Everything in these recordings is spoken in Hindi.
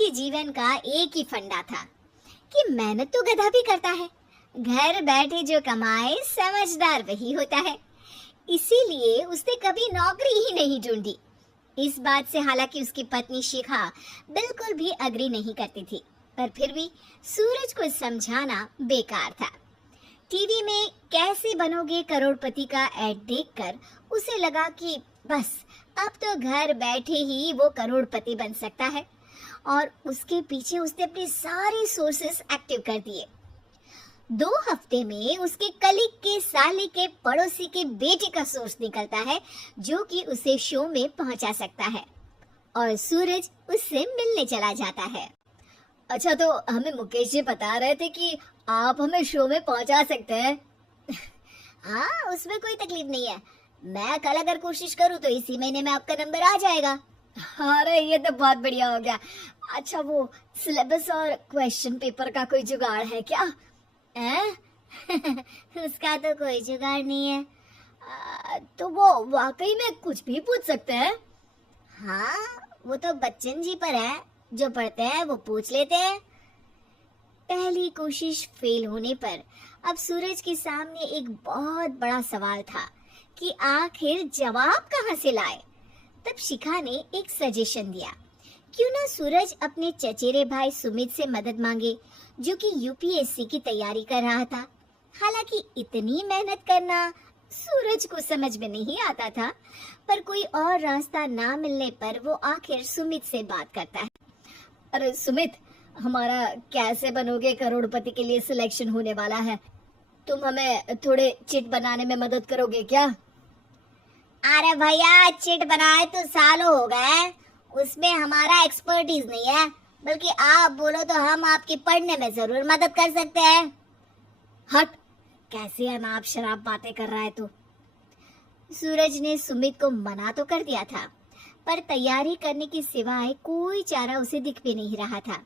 के जीवन का एक ही फंडा था कि मेहनत तो गधा भी करता है, घर बैठे जो कमाए समझदार वही होता है। इसीलिए उसने कभी नौकरी ही नहीं ढूंढी। इस बात से हालांकि उसकी पत्नी शिखा बिल्कुल भी अग्री नहीं करती थी, पर फिर भी सूरज को समझाना बेकार था। टीवी में कैसे बनोगे करोड़पति का ऐड देखकर उसे लगा कि बस अब तो घर बैठे ही वो करोड़पति बन सकता है, और उसके पीछे उसने अपने सारे सोर्सेस एक्टिव कर दिए। 2 हफ्ते में उसके कलीग के साले के पड़ोसी के बेटे का सोर्स निकलता है जो कि उसे शो में पहुंचा सकता है, और सूरज उससे मिलने चला जाता है। अच्छा, तो हमें मुकेश जी बता रहे थे कि आप हमें शो में पहुंचा सकते हैं। हाँ, उसमें कोई तकलीफ नहीं है। मैं कल अगर कोशिश करूँ तो इसी महीने में आपका नंबर आ जाएगा। अरे ये तो बहुत बढ़िया हो गया। अच्छा, वो सिलेबस और क्वेश्चन पेपर का कोई जुगाड़ है क्या? उसका तो कोई जुगाड़ नहीं है। तो वो वाकई में कुछ भी पूछ सकते हैं? हाँ, वो तो बच्चन जी पर है, जो पढ़ते हैं वो पूछ लेते हैं। पहली कोशिश फेल होने पर अब सूरज के सामने एक बहुत बड़ा सवाल था कि आखिर जवाब कहाँ से लाए। तब शिखा ने एक सजेशन दिया, क्यों ना सूरज अपने चचेरे भाई सुमित से मदद मांगे, जो कि यूपीएससी की तैयारी कर रहा था। हालांकि इतनी मेहनत करना सूरज को समझ में नहीं आता था, पर कोई और रास्ता ना मिलने पर वो आखिर सुमित से बात करता है। अरे सुमित, हमारा कैसे बनोगे करोड़पति के लिए सिलेक्शन होने वाला है, तुम हमें थोड़े चिट बनाने में मदद करोगे क्या? अरे भैया, चिट बनाए तो सालों हो गए, उसमें हमारा एक्सपर्टीज नहीं है, बल्कि आप बोलो तो हम आपकी पढ़ने में जरूर मदद कर सकते हैं। हट, कैसे अनाप शराब बातें कर रहा है तू। सूरज ने सुमित को मना तो कर दिया था, पर तैयारी करने के सिवाय कोई चारा उसे दिख भी नहीं रहा था,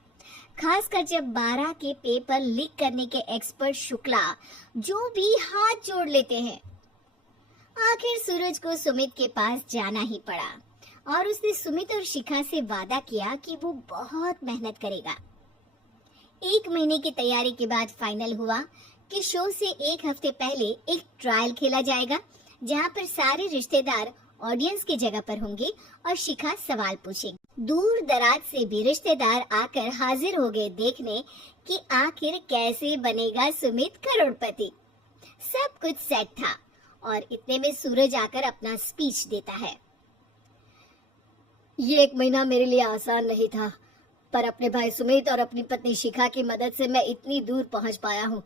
खासकर जब 12 के पेपर लीक करने के एक्सपर्ट शुक्ला जो भी हाथ जोड़ लेते हैं। आखिर सूरज को सुमित के पास जाना ही पड़ा, और उसने सुमित और शिखा से वादा किया कि वो बहुत मेहनत करेगा। 1 महीने की तैयारी के बाद फाइनल हुआ कि शो से 1 हफ्ते पहले एक ट्रायल खेला जाएगा, जहां पर सारे रिश्तेदार ऑडियंस की जगह पर होंगे और शिखा सवाल पूछेगी। दूर दराज से भी रिश्तेदार आकर हाजिर हो गए देखने कि आखिर कैसे बनेगा सुमित करोड़पति। सब कुछ सेट था, और इतने में सूरज आकर अपना स्पीच देता है। ये 1 महीना मेरे लिए आसान नहीं था, पर अपने भाई सुमित और अपनी पत्नी शिखा की मदद से मैं इतनी दूर पहुंच पाया हूँ।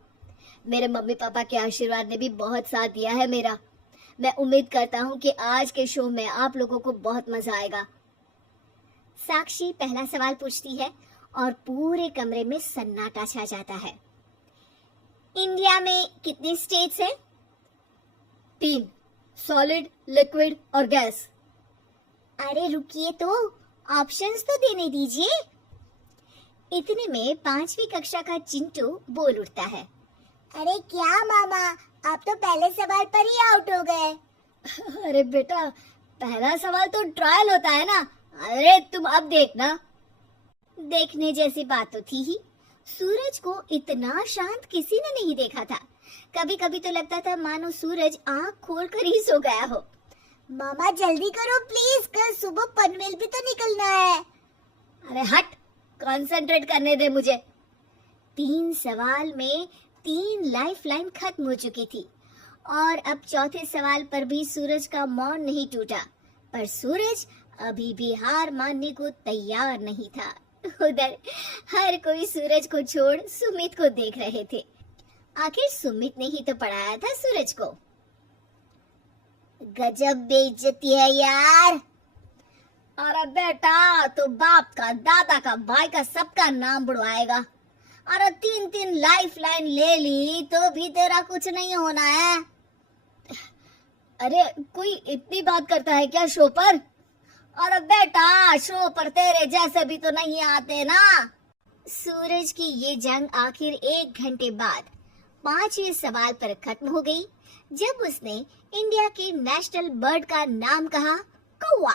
मेरे मम्मी पापा के आशीर्वाद ने भी बहुत साथ दिया है मेरा। मैं उम्मीद करता हूँ कि आज के शो में आप लोगों को बहुत मजा आएगा। साक्षी पहला सवाल पूछती है और पूरे कमरे में सन्नाटा छा जाता है। इंडिया में कितने स्टेट्स हैं? 3, सॉलिड, लिक्विड और गैस। अरे रुकिए, तो ऑप्शंस तो देने दीजिए। इतने में 5वीं कक्षा का चिंटू बोल उठता है। अरे क्या मामा, आप तो पहले सवाल पर ही आउट हो गए। अरे बेटा, पहला सवाल तो ट्रायल होता है ना। अरे तुम अब देखना। देखने जैसी बात तो थी ही। सूरज को इतना शांत किसी ने नहीं देखा था। कभी कभी तो लगता था मानो सूरज आंख खोलकर ही सो गया हो। मामा जल्दी करो प्लीज, कल सुबह पनवेल भी तो निकलना है। अरे हट, कंसंट्रेट करने दे मुझे। 3 सवाल में 3 लाइफलाइन खत्म हो चुकी थी, और अब चौथे सवाल पर भी सूरज का मौन नहीं टूटा, पर सूरज अभी भी हार मानने को तैयार नहीं था। उधर हर कोई सूरज को छोड़ सुमित को देख रहे थे। आखिर सुमित ने ही तो पढ़ाया था सूरज को। गजब बेइज्जती है यार। अरे बेटा, तो बाप का, दादा का, भाई का, सबका नाम बुड़वाएगा। अरे 3 लाइफलाइन ले ली तो भी तेरा कुछ नहीं होना है। अरे कोई इतनी बात करता है क्या शो पर? अरे बेटा, शो पर तेरे जैसे भी तो नहीं आते ना। सूरज की ये जंग आखिर 1 घंटे बाद 5वें सवाल पर खत्म हो गई, जब उसने इंडिया के नेशनल बर्ड का नाम कहा, कौवा।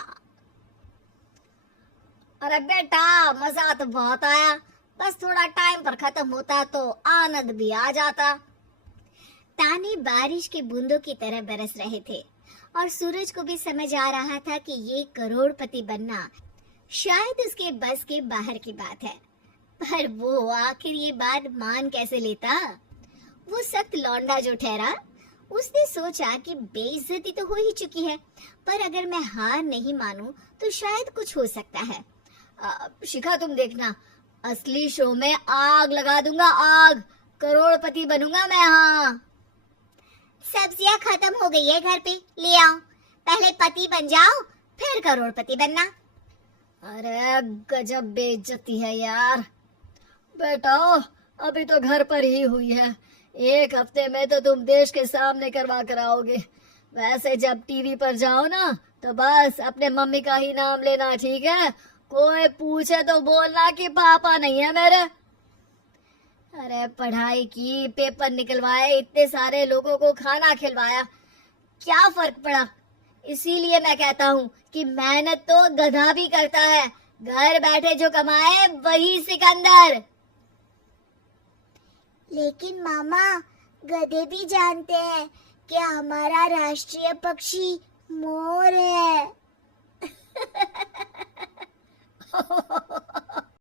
अरे बेटा, मजा तो बहुत आया, बस थोड़ा टाइम पर खत्म होता तो आनंद भी आ जाता। ताने बारिश के बूंदों की तरह बरस रहे थे और सूरज को भी समझ आ रहा था कि ये करोड़पति बनना शायद उसके बस के बाहर की बात है। पर वो आखिर ये बात मान कैसे लेता? वो सख्त लौंडा जो ठहरा, उसने सोचा कि बेइज्जती तो हो ही चुकी है, पर अगर मैं हार नहीं मानूं तो शायद कुछ हो सकता है। शिखा, तुम देखना, असली शो में आग लगा दूंगा, आग, करोड़पति बनूंगा मैं। हाँ, सब्जियां खत्म हो गई है घर पे, ले आओ, पहले पति बन जाओ फिर करोड़पति बनना। अरे गजब बेइज्जती है यार। बेटा, अभी तो घर पर ही हुई है, 1 हफ्ते में तो तुम देश के सामने करवा कर आओगे। वैसे जब टीवी पर जाओ ना तो बस अपने मम्मी का ही नाम लेना, ठीक है? कोई पूछे तो बोलना कि पापा नहीं है मेरे। अरे पढ़ाई की, पेपर निकलवाए, इतने सारे लोगों को खाना खिलवाया, क्या फर्क पड़ा? इसीलिए मैं कहता हूँ कि मेहनत तो गधा भी करता है, घर बैठे जो कमाए वही सिकंदर। लेकिन मामा, गधे भी जानते हैं कि हमारा राष्ट्रीय पक्षी मोर है।